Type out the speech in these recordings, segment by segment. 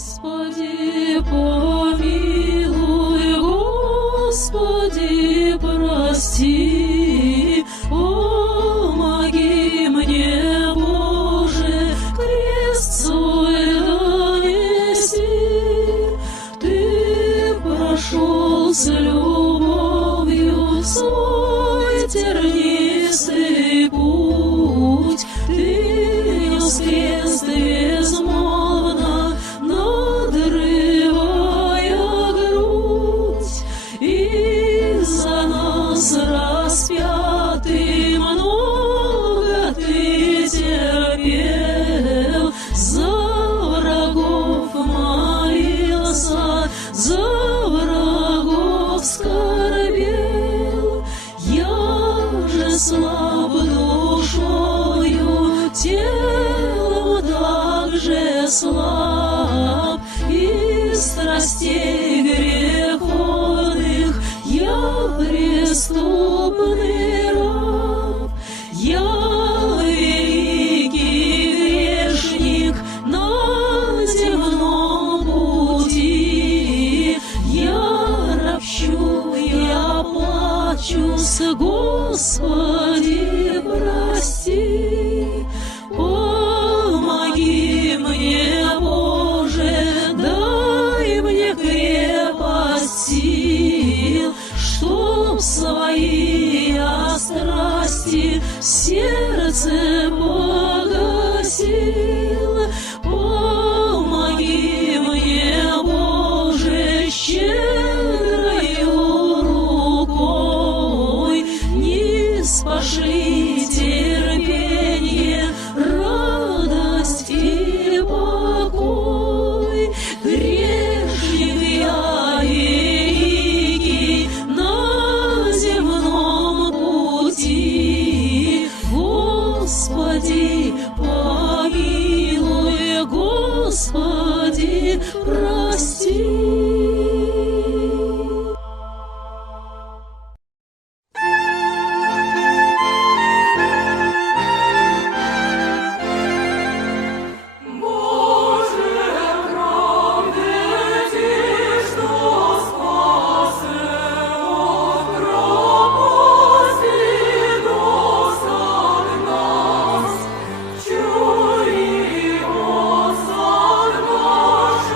Господи, помилуй, Господи, прости, помоги мне, Боже, крест свой донеси. Ты прошел с любовью свой тернистый путь, Ты нес крест безмолвно, надрывая грудь, и за нас распятый много Ты терпел, за врагов молился, за врагов скорбел. Я же слаб душою, телом также слаб, и страстей греховных я преступный раб. Я великий грешник на земном пути, я ропщу, я плачу, Господи, прости. Помоги мне, Боже, дай мне крепость сил, чтоб свои я страсти в сердце погасил. Помоги мне, Боже, щедрою рукой, не спаши терпенье, радость и покой. Грешник я великий на земном пути, Господи, помилуй, Господи, прости. Чуй, Господь наш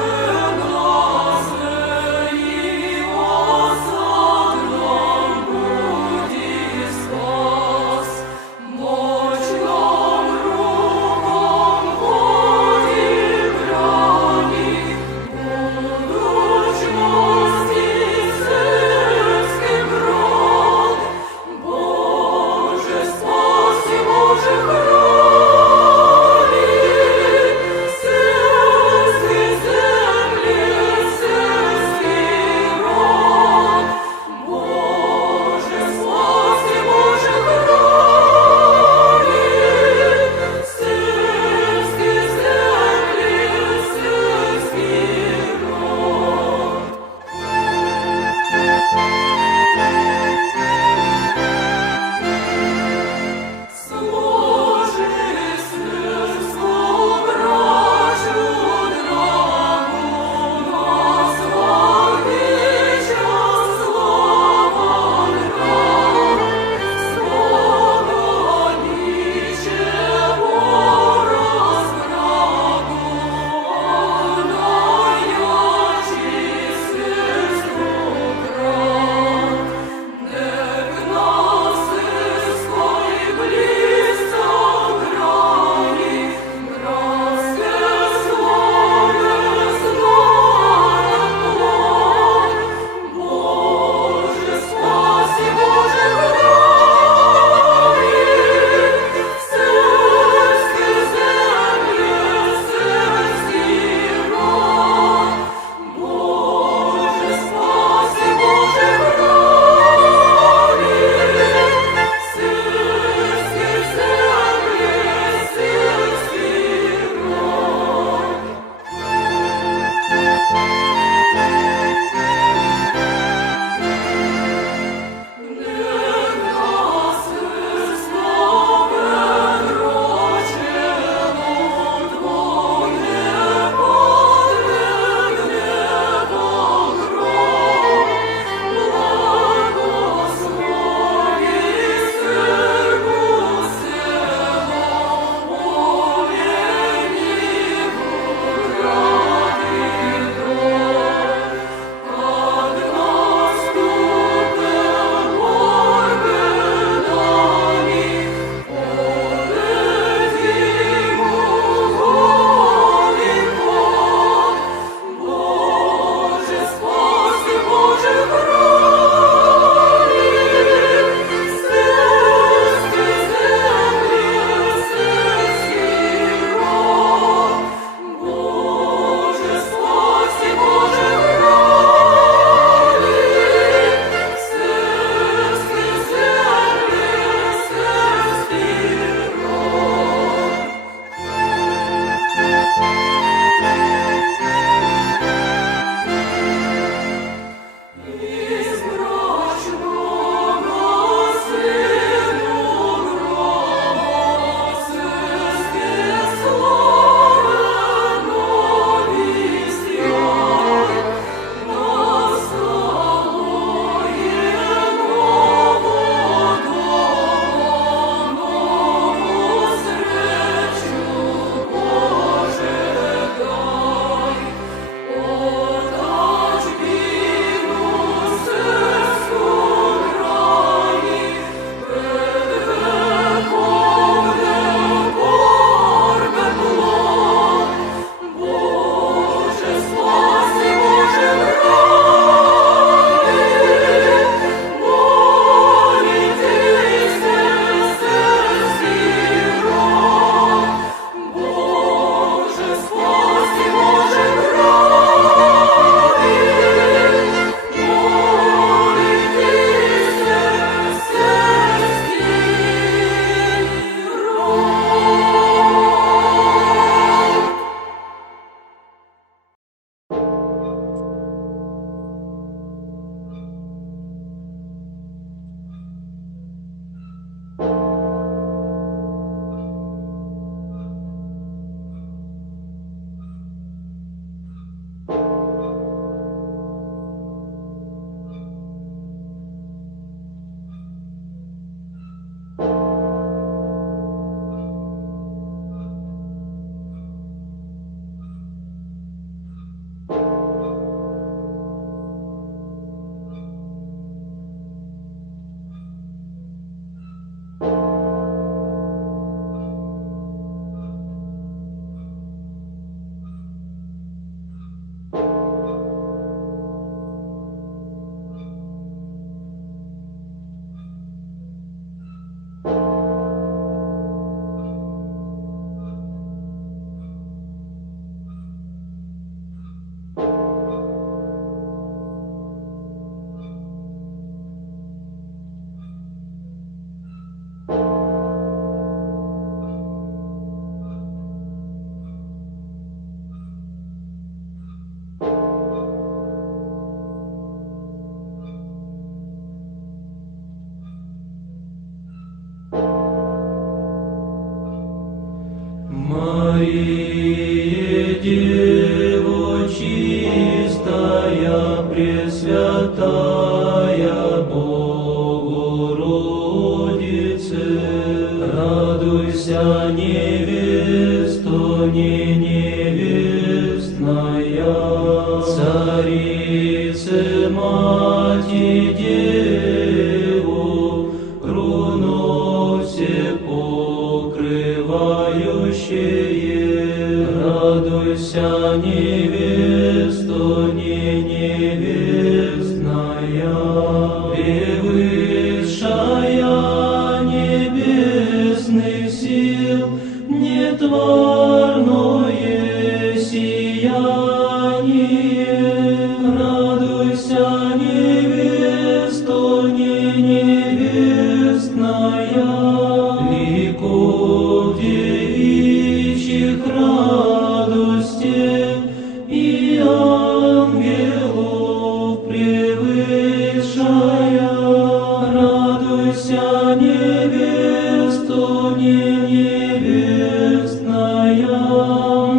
Пресвятая Богородице, радуйся, невесто не невестная, Царице Мати Деву, крону всех покрывающее, радуйся, невесто не невестная, превысшая небесных сил, нетварное сияние, радуйся, невесто не невестная, ликов девичьих радостей и ангелов превышая, радуйся, невесто не невестная,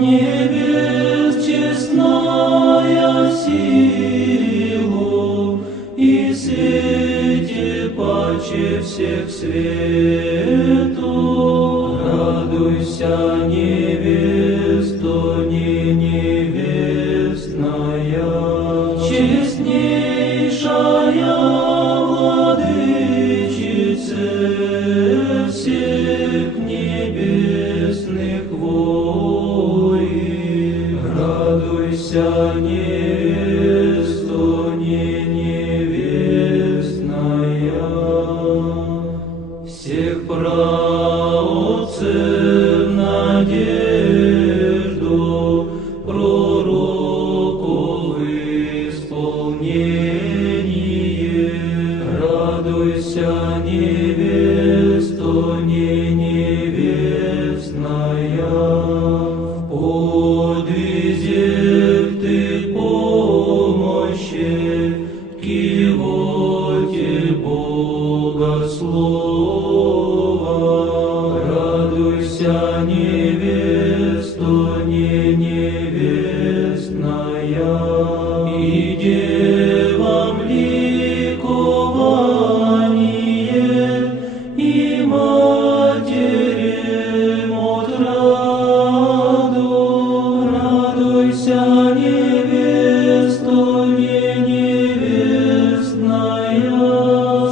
невест честная силу и свете паче всех свету, радуйся, невесто не невестная, честнейшая владычице всех небесных войн, радуйся, невесто не невестная, всех праотцев надежду, пророков исполнение, радуйся, невесто не невестная, в подвизе ты помощи, кивоте Бога слова, радуйся, невесто не невестная, и девам ликование, и матерям отраду, радуйся, невесто не невестная,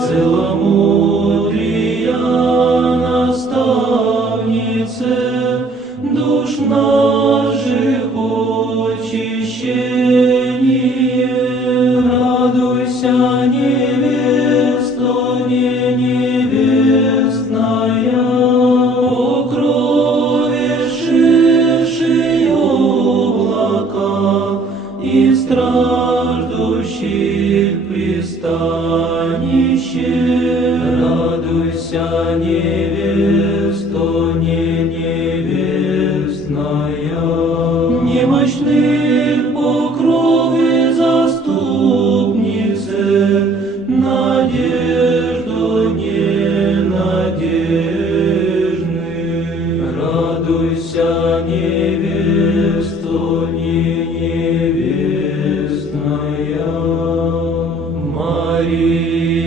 целомудрия наставнице душ наших очищение, радуйся, невесто не невестная, покровившие облака и страждущих пристанище, радуйся, невесто не невестная, немощных покровы заступнице, надежду ненадежных, радуйся, невесто не невестная, Мария,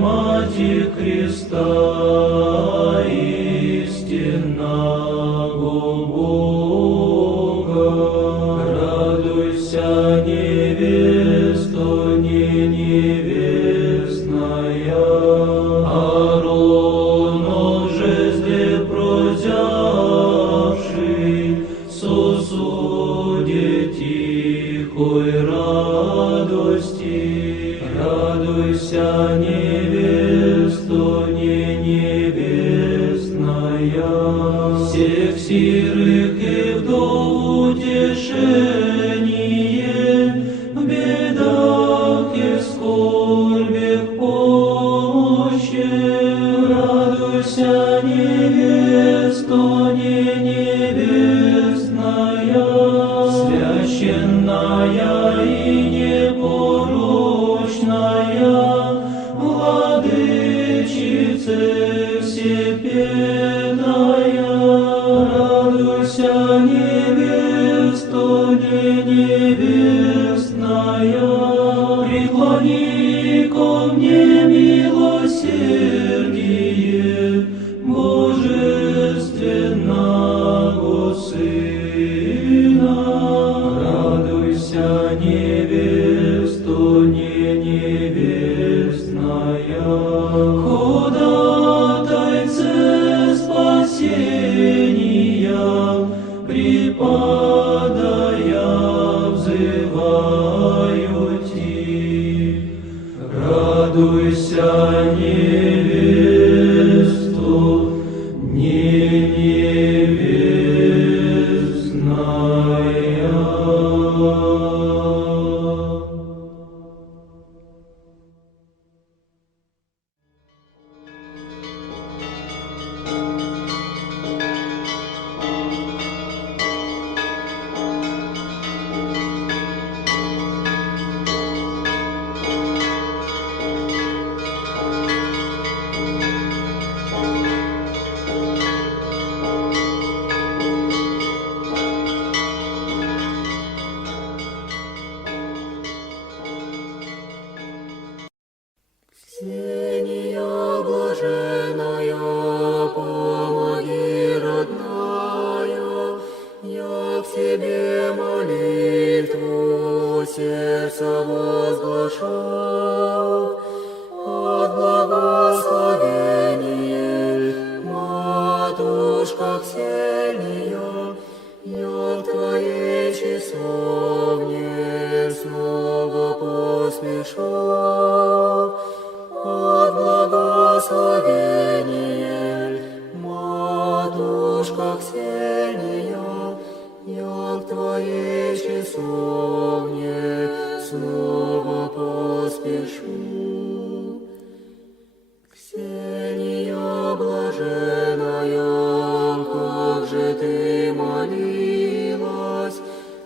Матерь Христа, истинного Бога, радуйся, невесто не невестная, Ааронов жезле прозявший, сосуде тихой радости, радуйся, невесто не невестная, всех сирых и вдов утешение, в бедах и скорбях помощи, радуйся, невесто не невестная, священная и непорочная, владычице всепетая, радуйся, невесто не невестная. преклони ко мне милосердие Божественного Сына. Радуйся, невесто, не невестная, ходатайце спасения, преподая взываю ти. Радуйся, невесто, не Ксения блаженная, помоги, родная, я к тебе молитву сердца возглашу. От благословения, матушка Ксения, я к твоей часовне снова поспешу. От благословения, матушка Ксения, я к твоей часовне снова поспешу. Ксения блаженная, как же ты молилась,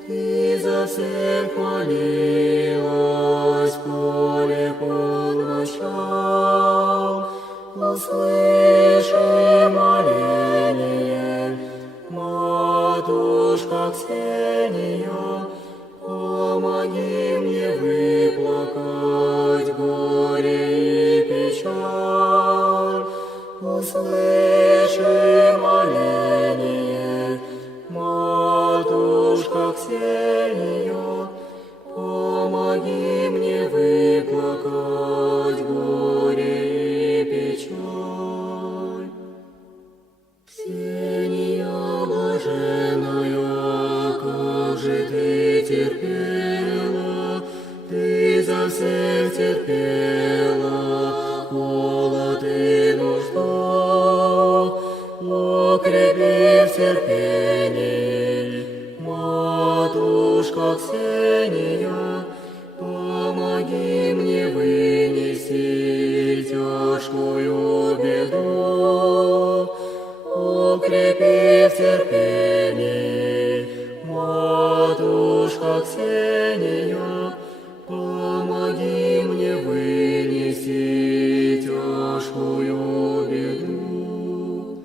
ты за всех молилась, поле полночал. Услыши моление, матушка Ксения, помоги мне выплакать горе и печаль. Услыши моление, матушка Ксения, помоги мне выплакать горе и печаль. Ксения блаженная, как же ты терпела, ты за всех терпела холод и нужду. Укрепи в терпении, матушка Ксения, помоги мне вынести тяжкую беду. Укрепи в терпении, матушка Ксения, помоги мне вынести тяжкую беду.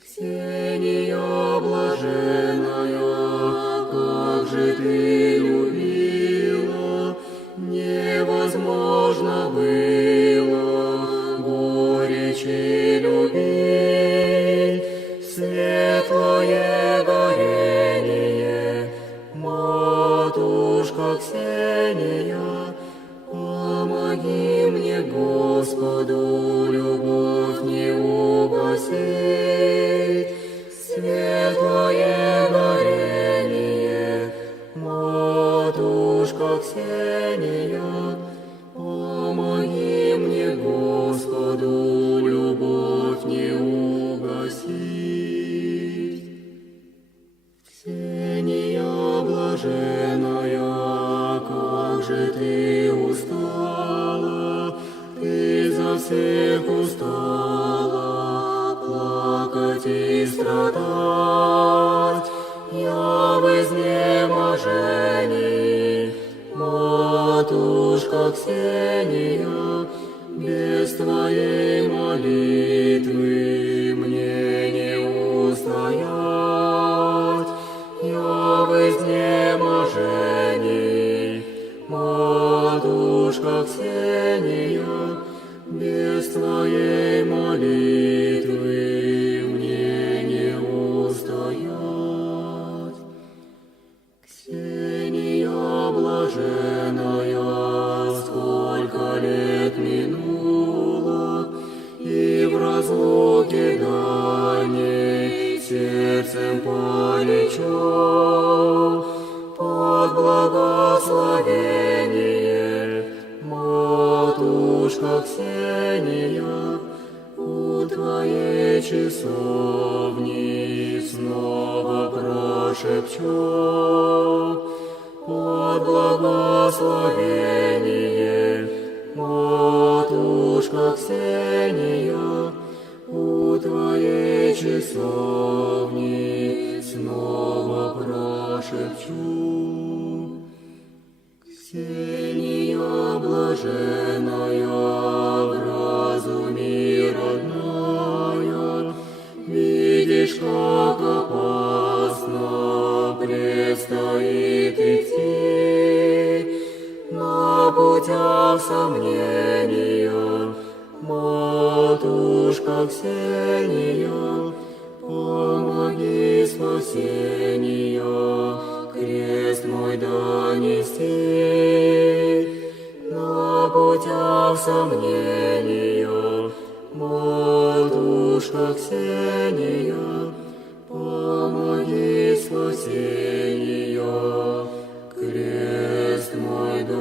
Ксения блаженная, как же ты любила, невозможно было горечи любить. Светлое горение, матушка Ксения, помоги мне, Господу, любовь не угасить. Светлое горение, матушка Ксения, помоги мне, Господу, любовь не угасить. Ксения блаженная, как же ты устала, ты за всех устала плакать и страдать. Я в изнеможении, матушка Ксения, без твоей молитвы мне не устоять. Я в изнеможении, блаженная, сколько лет минуло, и в разлуке дальней сердцем полечу под благословение. Матушка Ксения, у твоей часовни снова прошепчу под благословение. Матушка Ксения, у твоей часовни снова прошепчу. Ксения блаженная, в разуме родная, видишь, как опасно предстоит идти на путях сомнения. Матушка Ксения, помоги спасения, крест мой донести на путях сомнения. Матушка Ксения, помоги спасения, крест мой донести.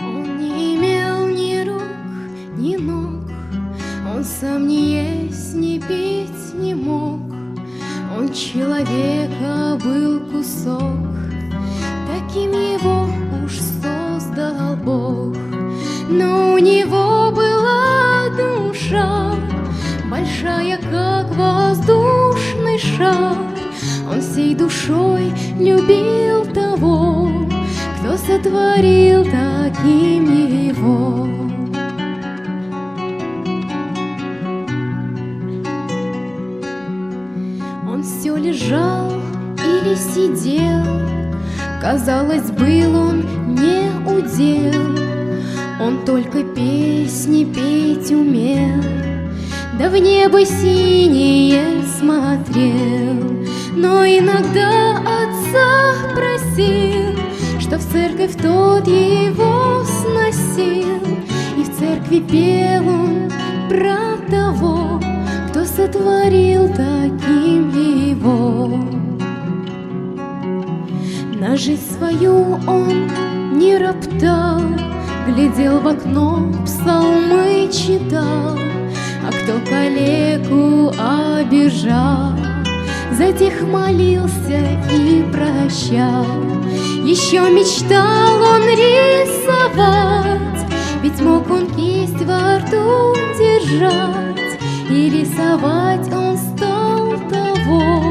Он не имел ни рук, ни ног, он сам не есть, ни пить не мог. Он человека был кусок, таким его уж создал Бог. Но у него была душа, большая, как воздушный шар. Он всей душой любил того, кто сотворил таким его. Он все лежал или сидел, казалось, был он не удел. Он только песни петь умел, да в небо синее смотрел. Но иногда отца просил, что в церковь тот его сносил, и в церкви пел он про того, кто сотворил таким его. На жизнь свою он не роптал, глядел в окно, псалмы читал. А кто калеку обижал, за тех молился и прощал. Еще мечтал он рисовать, ведь мог он кисть во рту держать. И рисовать он стал того,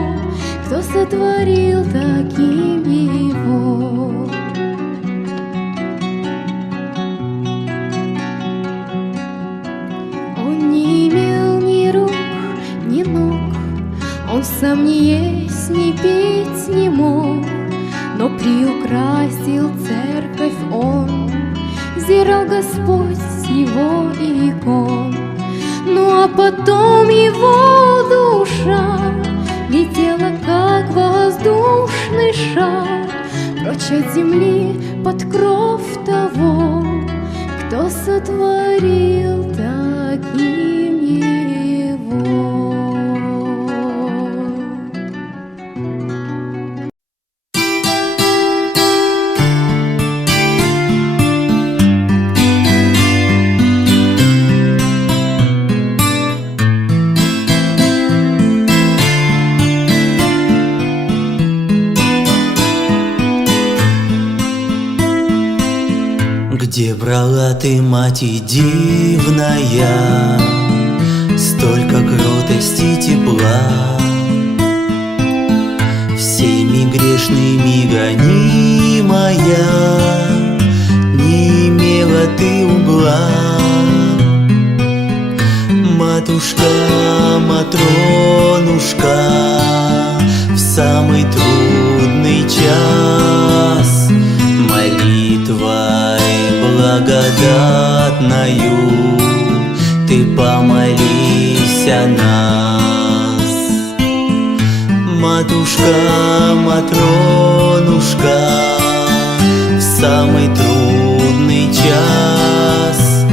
кто сотворил таким его. Он не имел ни рук, ни ног, он сам не есть, ни петь не мог. Но приукрасил церковь он, взирал Господь с его икон. Ну а потом его душа летела, как воздушный шар, прочь от земли под кров того, кто сотворил таким его. Где брала ты, мать дивная, столько кротости и тепла? Всеми грешными гонимая, не имела ты угла. Матушка, Матронушка, в самый трудный час молитвой благодатною ты помолись о нас. Матушка Матронушка, в самый трудный час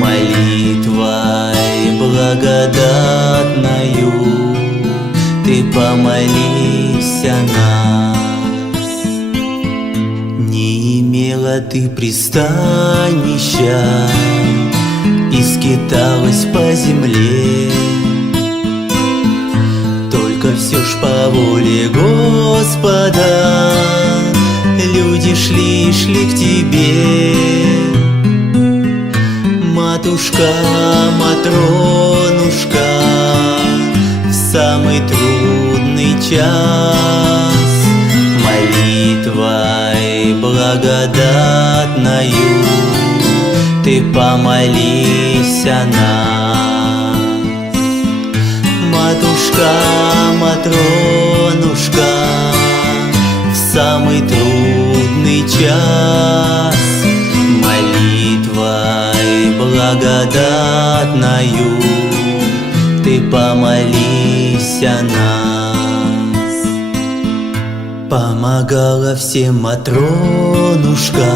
молитвой благодатною ты помолись о нас. Не имела ты пристанища и скиталась по земле, только все ж по воле Господа люди шли к тебе. Матушка Матронушка, в самый трудный час молитвой благодатною ты помолись о нас. Матушка Матронушка, в самый трудный час молитвой благодатною ты помолись о нас. Помогала всем Матронушка,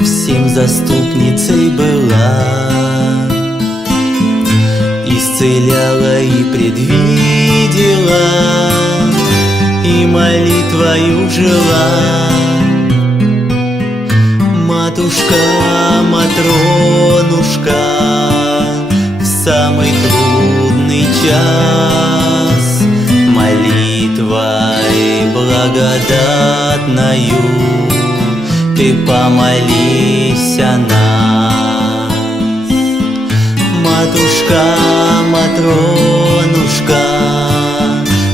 всем заступницей была, исцеляла и предвидела, и молитвою жила. Матушка Матронушка, в самый трудный час молитвой благодатною ты помолись о нас. Матушка Матронушка,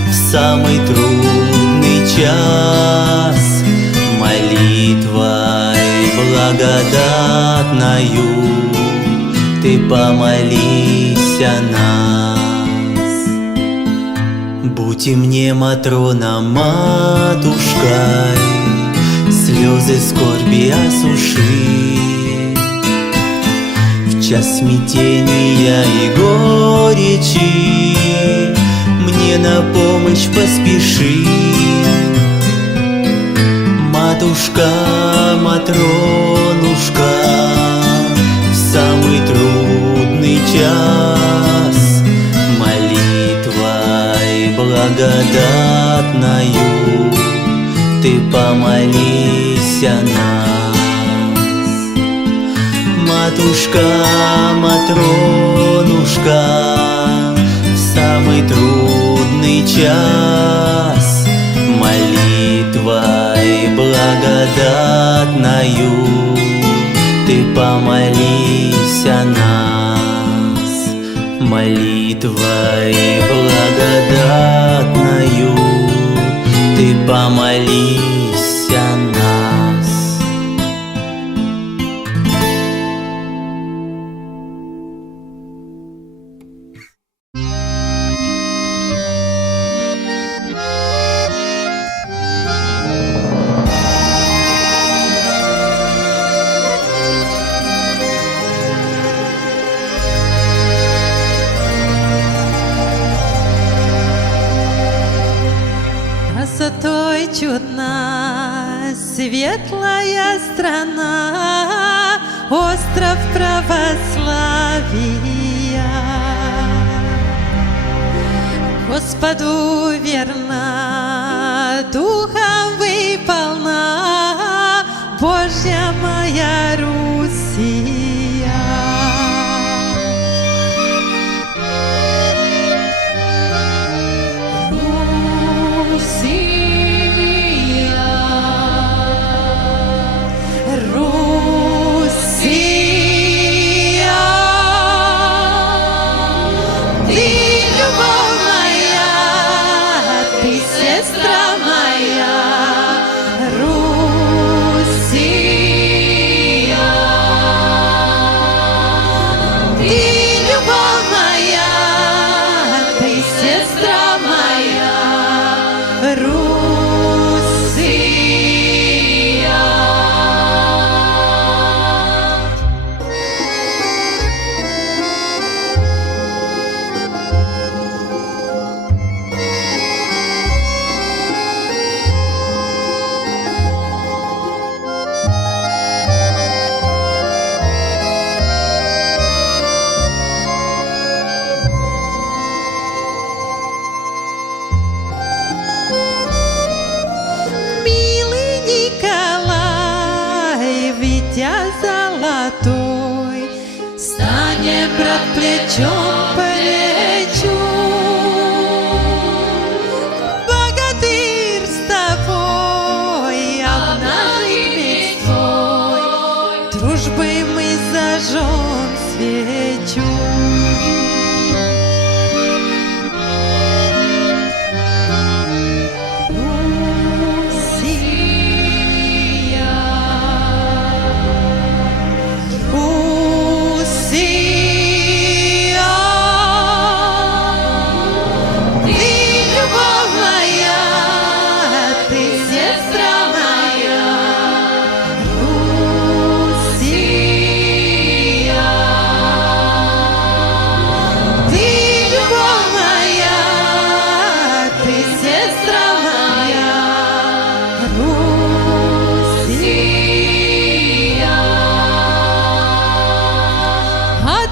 в самый трудный час молитвой благодатною ты помолись о нас. Будь и мне, Матрона, матушкой, слезы скорби осуши. В час смятения и горечи мне на помощь поспеши. Матушка Матронушка, в самый трудный час молитвой благодатною ты помолись о нас. Матушка Матронушка, в самый трудный час молитвой благодатною ты помолись о нас. Молитвой благодатною ты помолись о нас. Красотой чудна светлая страна, остров православия. Господу верна, духом выполна Божья моя Руссия. Сестра моя, Руссия. плечом полечу. Богатырь с тобой обнажит мечтой, дружбой мы зажжем свечу.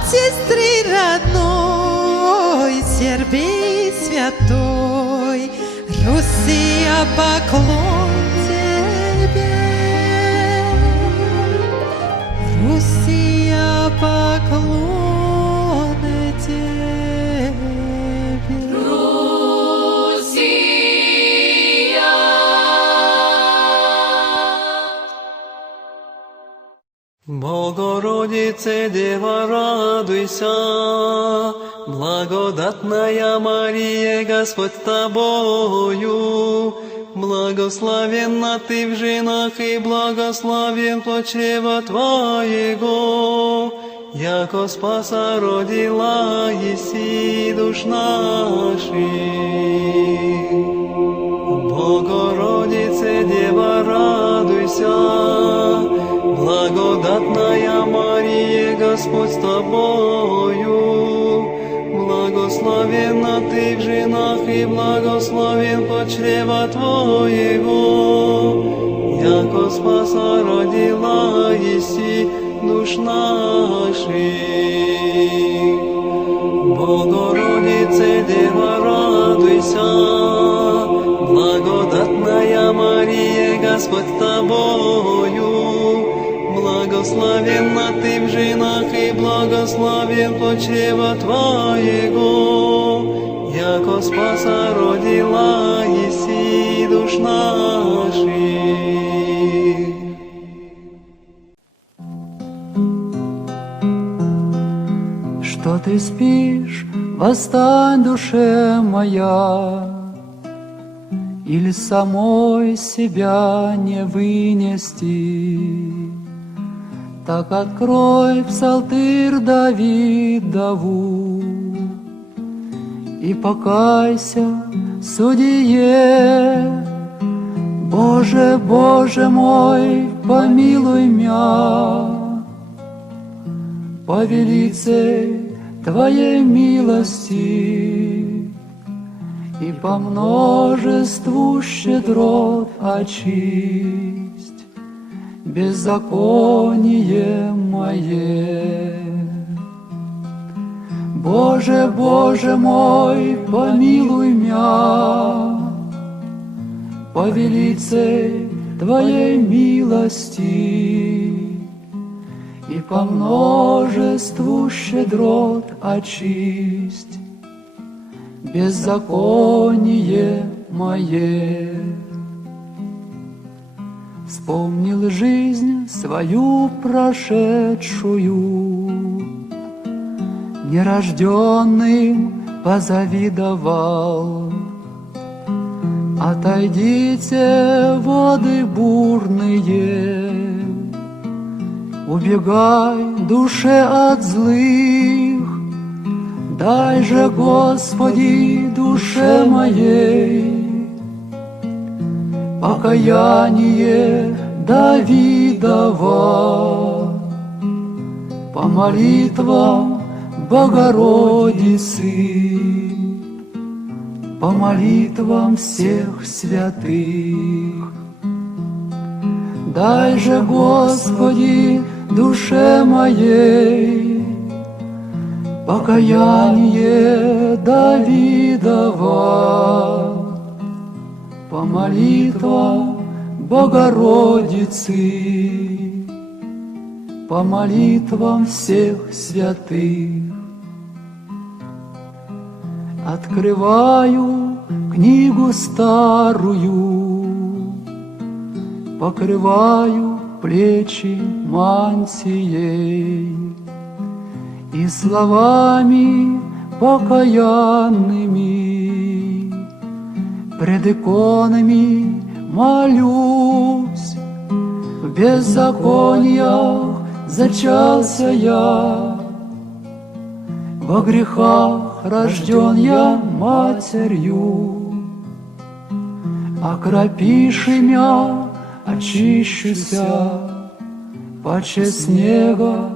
Сестры родной, Сербии святой, Руссия, поклон тебе, Руссия, поклон тебе. Богородице, Дева, радуйся, благодатная Мария, Господь с тобою, благословенна ты в женах и благословен плод чрева твоего, яко спаса родила еси душ наших. Богородице, Дева, радуйся, благодатная Мария, Господь с тобою, благословенна ты в женах и благословен плод чрева твоего, яко спаса родила еси душ наших. Богородице, Дева, радуйся, благодатная Мария, Господь с тобою, благословенна ты в женах и благословен плод чрева твоего, яко спаса родила еси душ наших. Что ты спишь, восстань, душе моя, или самой себя не вынести, так открой псалтырь Давидову и покайся, судье. Боже, Боже мой, помилуй меня, по велицей Твоей милости и по множеству щедрот очисть беззаконие мое. Боже, Боже мой, помилуй меня, по велицей Твоей милости и по множеству щедрот очисть беззаконие мое. Вспомнил жизнь свою прошедшую, нерожденным позавидовал. Отойдите, воды бурные, убегай, душе, от злых. Дай же, Господи, душе моей покаяние Давидова по молитвам Богородицы, по молитвам всех святых. Дай же, Господи, душе моей покаяние Давидова по молитвам Богородицы, по молитвам всех святых. Открываю книгу старую, покрываю плечи мантией и словами покаянными пред иконами молюсь. В беззакониях зачался я, во грехах рожден я матерью. Окропиши мя, очищуся, паче снега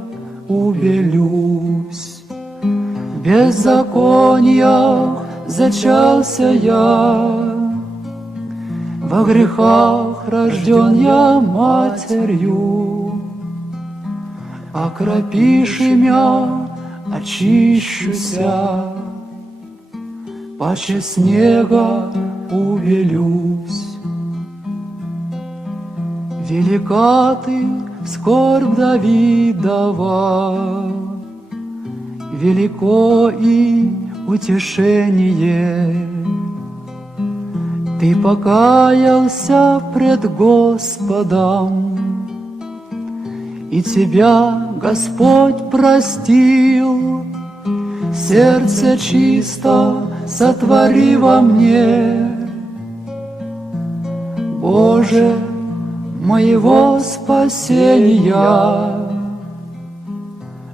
убелюсь. В беззакониях зачался я, во грехах рожден я матерью. Окропиши мя, очищуся, паче снега убелюсь. Велика ты, скорбь Давидова, велико и утешение. Ты покаялся пред Господом, и тебя Господь простил. Сердце чисто сотвори во мне, Боже, моего спасения.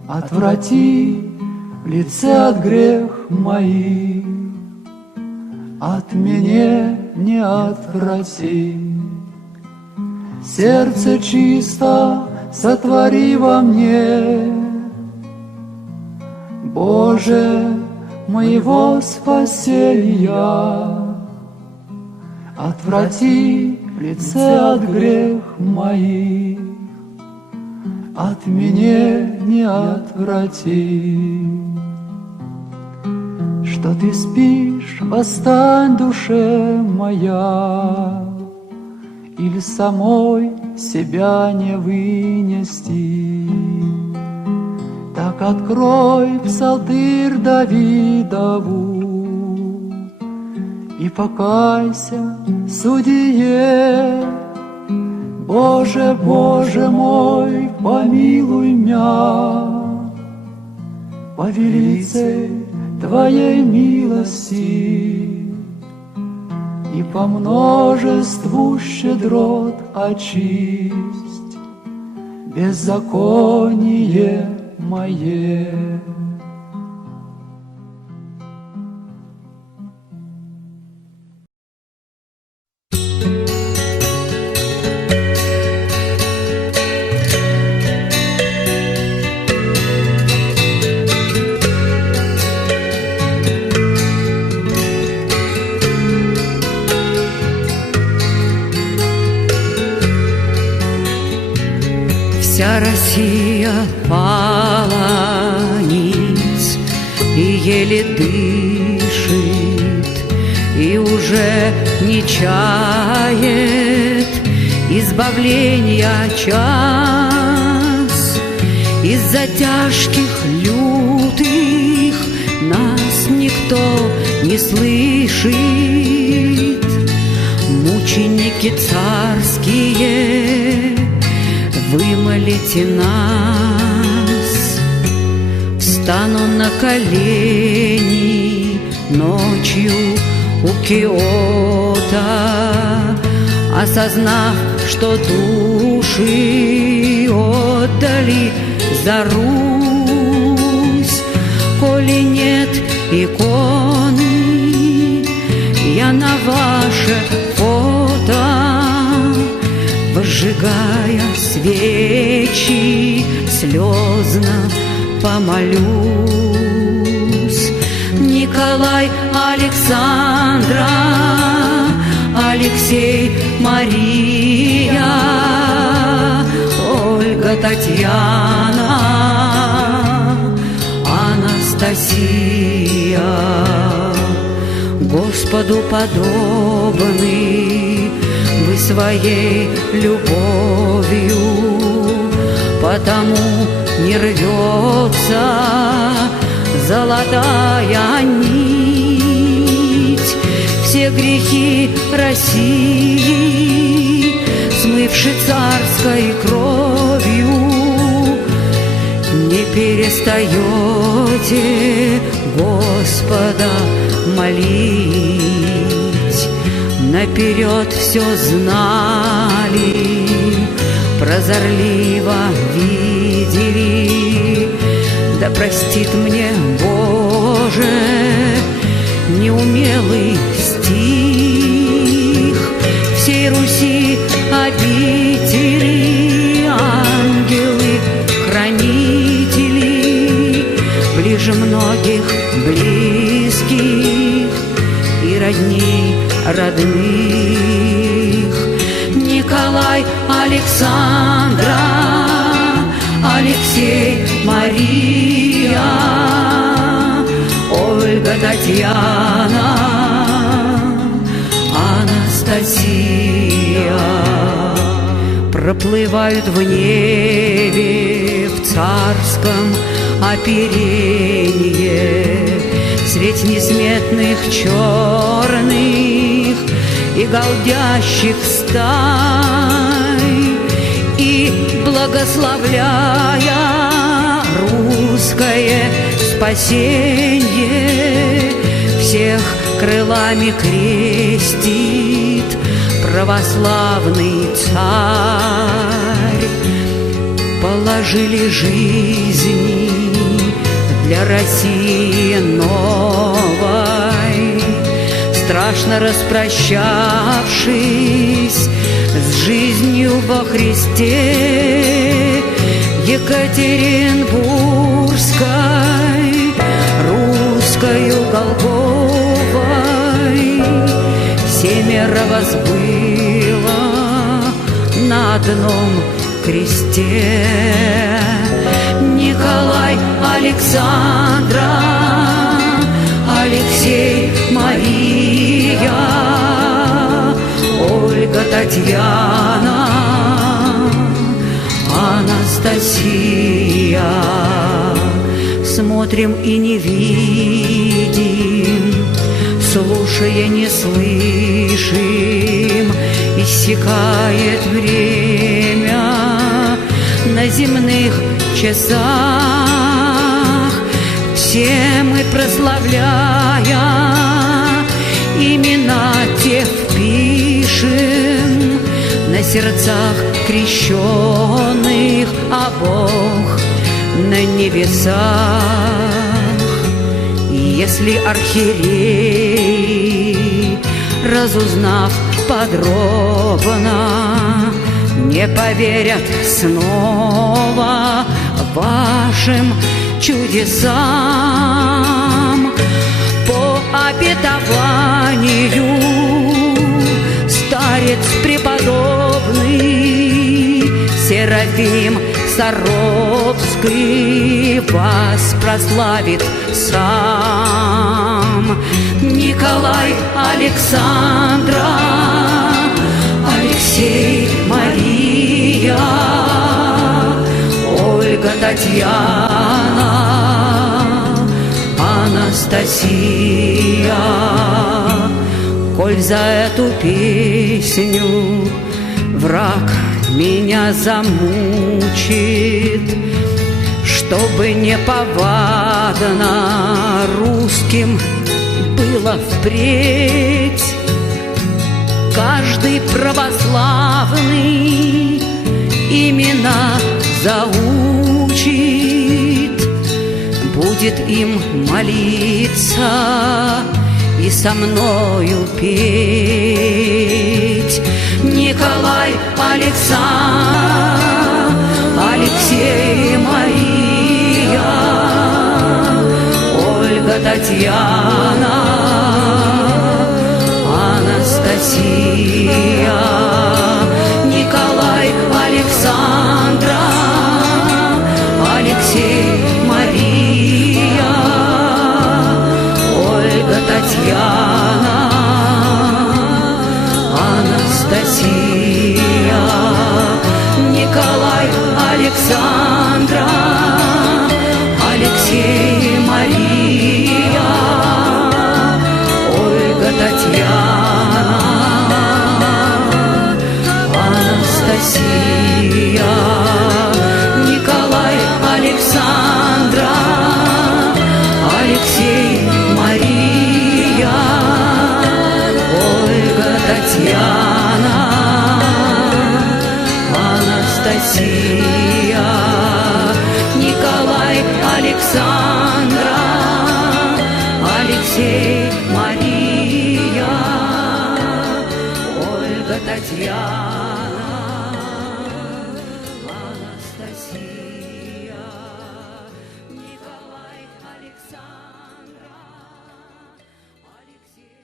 Отврати лице от грех моих, от меня не отврати. Сердце чисто сотвори во мне, Боже, моего спасения. Отврати лице от грех моих, от меня не отврати. Что ты спишь, восстань, душе моя, или самой себя не вынести. Так открой псалтырь Давидову и покайся, судье. Боже, Боже мой, помилуй мя, по велицей Твоей милости и по множеству щедрот очисть беззаконие мое. Вся Россия пала ниц и еле дышит, и уже не чает избавления час. Из-за тяжких лютых нас никто не слышит. Мученики царские, вымолите нас. Встану на колени ночью у Киота, осознав, что души отдали за Русь. Коли нет иконы, я на ваше фото, возжигая свечи, слезно помолюсь. Николай, Александра, Алексей, Мария, Ольга, Татьяна, Анастасия, Господу подобны вы своей любовью, потому не рвется золотая нить. все грехи России, смывши царской кровью, не перестаете Господа молить. Наперед все знали, прозорливо видели. Да простит мне, Боже, неумелый стих всей Руси обители, ангелы-хранители, ближе многих близких и родней родных. Николай, Александра, Алексей, Мария, Ольга, Татьяна, Анастасия проплывают в небе в царском оперенье средь несметных черных и галдящих стай, и благословляя русское спасенье, всех крылами крестит православный царь. Положили жизни для России новой, страшно распрощавшись с жизнью во Христе, Екатеринбургской, русскою Голгофой. Семеро вас было на одном кресте. Николай, Александра, Алексей, Мария, Ольга, Татьяна, Анастасия. Смотрим и не видим, слушая не слышим, иссякает время на земных часах. Все мы, прославляя имена тех, впишем на сердцах крещенных, а Бог на небесах. И если архиереи, разузнав подробно, не поверят снова вашим чудесам, по обетованию старец преподобный Серафим Саровский вас прославит сам. Николай, Александра, Алексей, Мария, Ольга, Татьяна, Анастасия. Коль за эту песню враг меня замучит, чтобы неповадно русским было впредь, каждый православный имена заучит, будет им молиться и со мною петь. Николай, Александр, Алексей, Мария, Ольга, Татьяна, Анастасия. Николай, Александра, Алексей, Мария, Ольга, Татьяна, Анастасия. Николай, Александра, Алексей, Мария, Ольга, Татьяна, Александра, Алексей, Мария, Ольга, Татьяна, Анастасия, Николай, Александра, Алексей,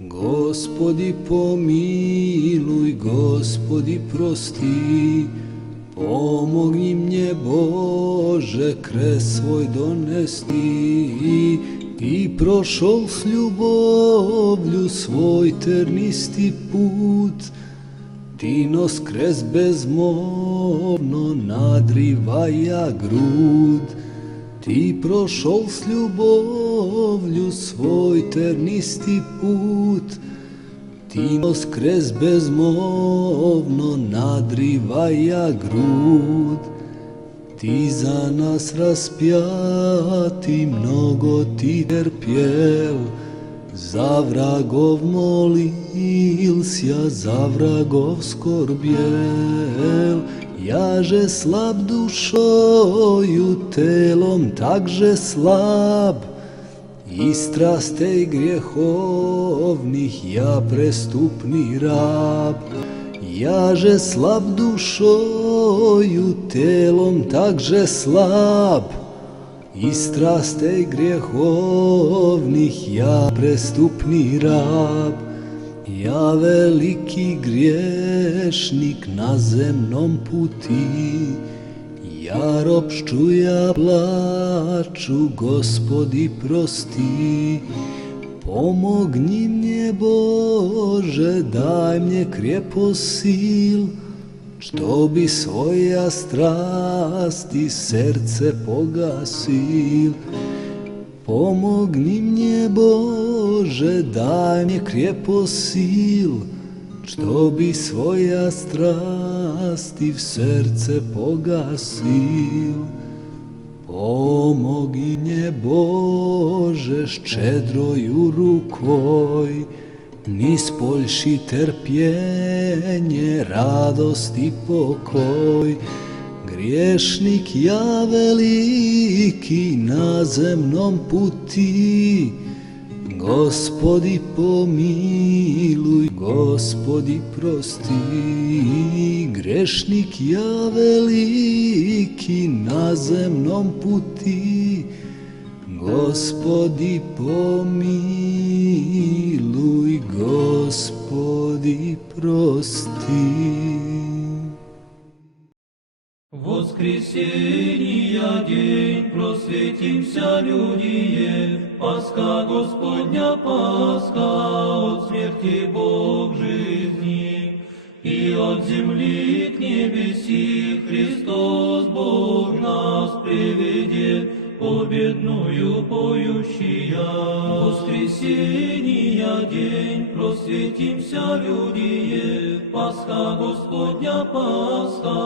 Gospodi pomiluj, Gospodi prosti, pomogni mnie Bože kres svoj donesti i prošol s ljubovlju svoj ternisti put. Ti nos kres bezmovno nadrivaja grud, ti prošol s ljubovlju svoj ternisti put. Ti nos kres bezmovno nadrivaja grud, ti za nas raspjati mnogo ti trpjev, za vragov molilся, za vragov skorbjel. Jaže slab dušoju, telom takže slab, i strastej grjehovnih ja prestupni rab. Jaže slab dušoju, telom takže slab, i strastej grjehovnih ja prestupni rab. Ja veliki griješnik na zemnom puti, ja ropšču, ja plaču, Gospodi prosti. Pomogni mnie Bože, daj mnie krjepo sil, što bi svoja strasti srce pogasil. Pomogni mnie Bože, daj mnie krjepo sil, što bi svoja strasti v srce pogasil. Pomogi mnie Bože, ščedroju rukoj, niz poljši trpjenje, radost i pokoj. Griješnik ja veliki na zemnom puti, Gospodi pomiluj, Gospodi prosti. Grešnik ja veliki na zemnom puti, Gospodi pomiluj, Gospodi prosti. Воскресения день, просветимся, людие, Пасха Господня, Пасха, от смерти Бог жизни, и от земли к небеси Христос Бог нас приведет, победную поющия. Воскресения день, просветимся, людие, Пасха Господня, Пасха,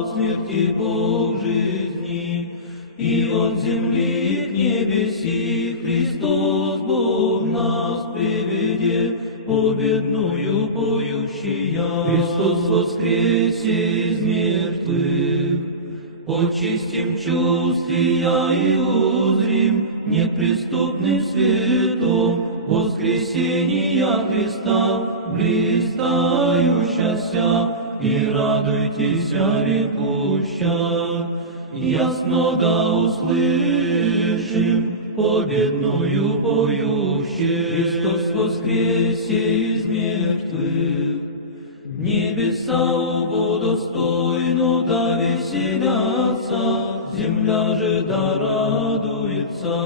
от смерти Бог жизни, и от земли к небеси Христос Бог нас приведет, победную поющия. Христос воскресе из мертвых, очистим чувствия и узрим неприступным светом воскресения Христа, блистающаяся, и радуйтесь, рекуща. Ясно да услышим победную поющую. Христос воскресе из мертвых, небеса Его достойно да веселятся, земля же да радуется,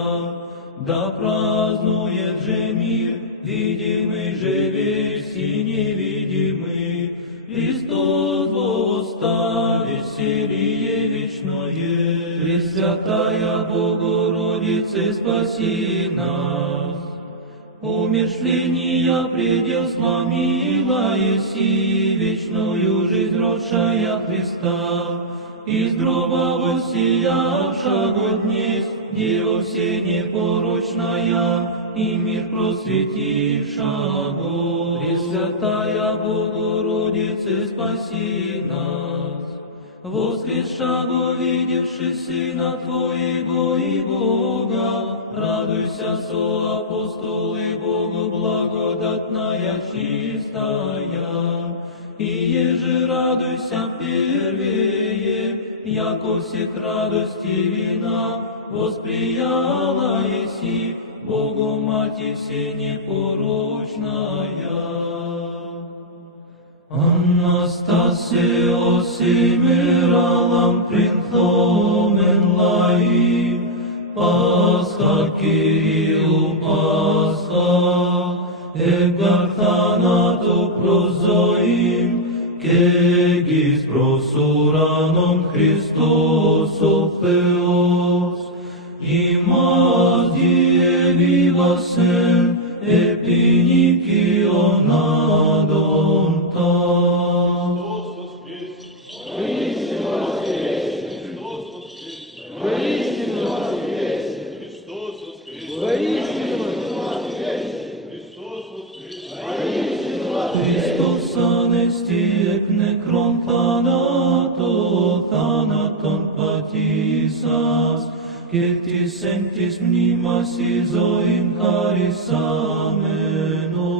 да празднует же мир, видимый же весь и невидимый. Христос восстал, веселье вечное, Пресвятая Богородице, спаси нас. Умершления предел сломила еси, вечную жизнь родшая Христа, из гроба воссиявшего днесь, Дева все непорочная, и мир просветившего. Пресвятая Богородице, спаси нас. Воскресшего, видевши Сына Твоего и Бога, радуйся, соапостолы Богу благодатная чистая. И еже радуйся первее, яко всех радости вина, восприяла еси Богу Мати все непорочная. Anastasio simeralam princhomen lai, Pascha Kyriou Pascha, egarthanato prozoim, kegis prosuranon Christos o Theos, imas die vivasem, epinikion adon ta. Христос воскресе! estiec necron thanaton patisas, Cetis sentis mnimas isoin charis ameno.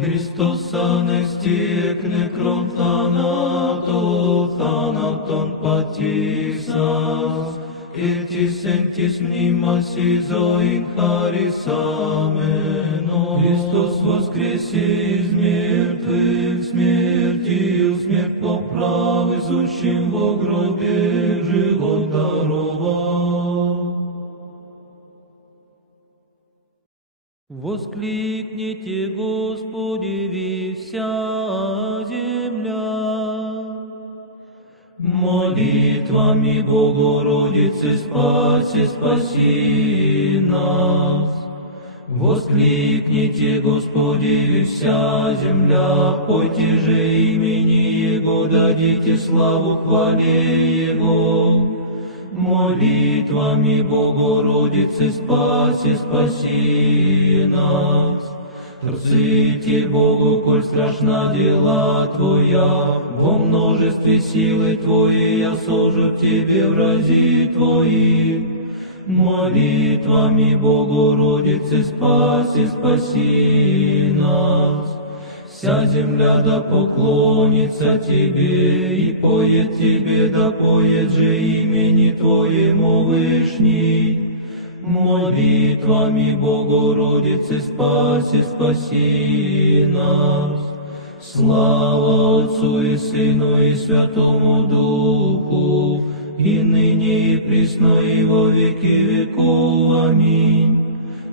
Christos anestiec necron thanaton patisas, Cetis sentis mnimas isoin charis ameno. Христос воскресе из мертвых, смертью смерть поправ, изущим во гробе живот даровал. Воскликните, Господи, ви вся земля. Молитвами Богородицы спаси, спаси нас. Воскликните, Господи, ви вся земля, пойте же имени Его, дадите славу хвале Его. Молитвами Богородицы спаси, спаси нас. Трците Богу, коль страшна дела Твоя, во множестве силы Твоей я сожу Тебе врази Твои. Молитвами Богородицы спаси, спаси нас. Вся земля да поклонится Тебе, и поет Тебе, да поет же имени Твоему Вышний. Молитвами Богородицы спаси, спаси нас. Слава Отцу и Сыну и Святому Духу, и ныне и присно и во веки веков. Аминь.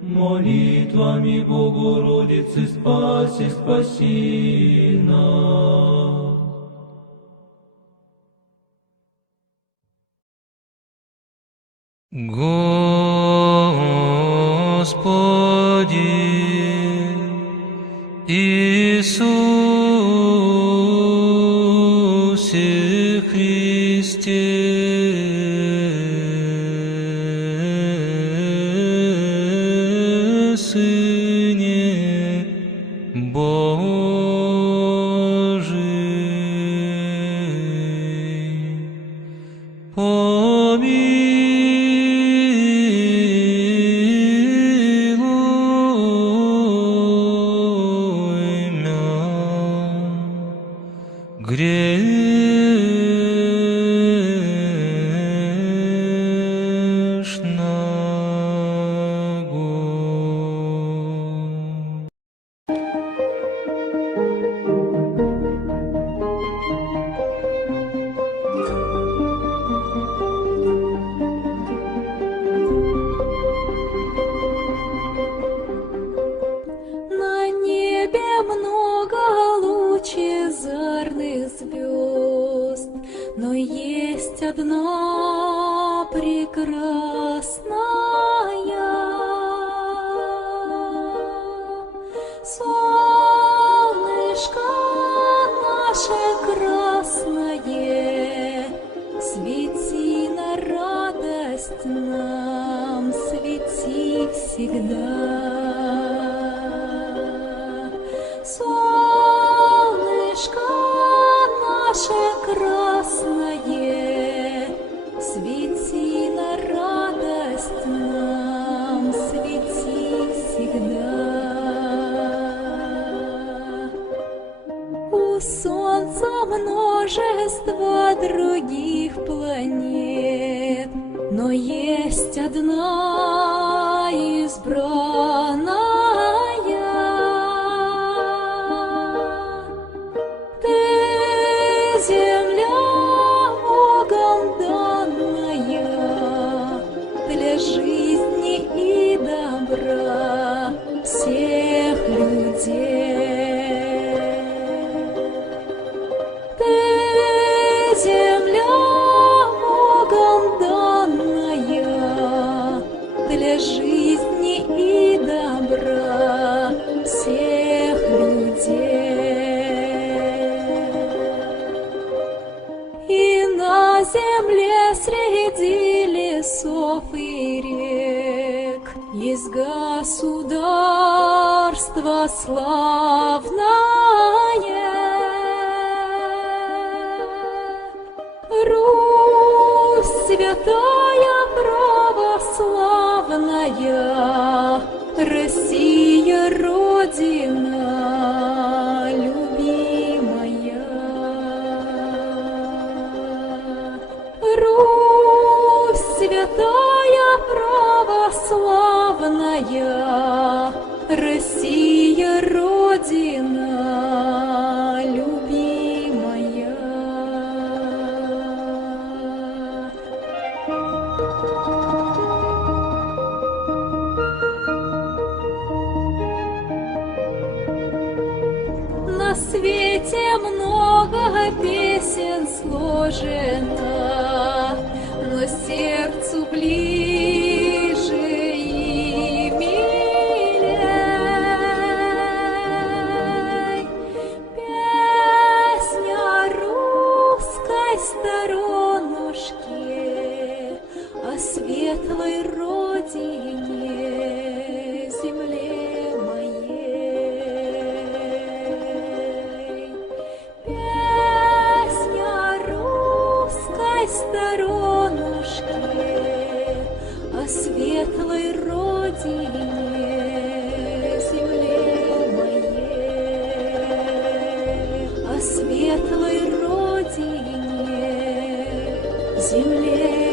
Молитвами Богородицы спаси, спаси нас. Господи Иисусе Христе, Сыне Божий, помилуй мя, грешного. На небе много лучезарных звезд, но есть одна прекрасная. Солнышко наше красное, свети на радость нам, свети всегда. Солнышко наше красное, свети на радость нам, свети всегда. У Солнца множество других планет, но есть одна избранная. Ты, земля, Богом данная, для жизни и добра всех людей. Ты, земля, Богом данная, для жизни и добра всех людей. И на земле среди лесов и рек есть государство славное. святая православная Россия, Родина любимая. Русь, святая православная Россия, Родина любимая. На свете много песен сложено, но сердцу ближе и милей песня русской сторонушки о светлой родине, земле моей. Песня русской сторонушки о светлой родине, земле моей, о светлой родине, земле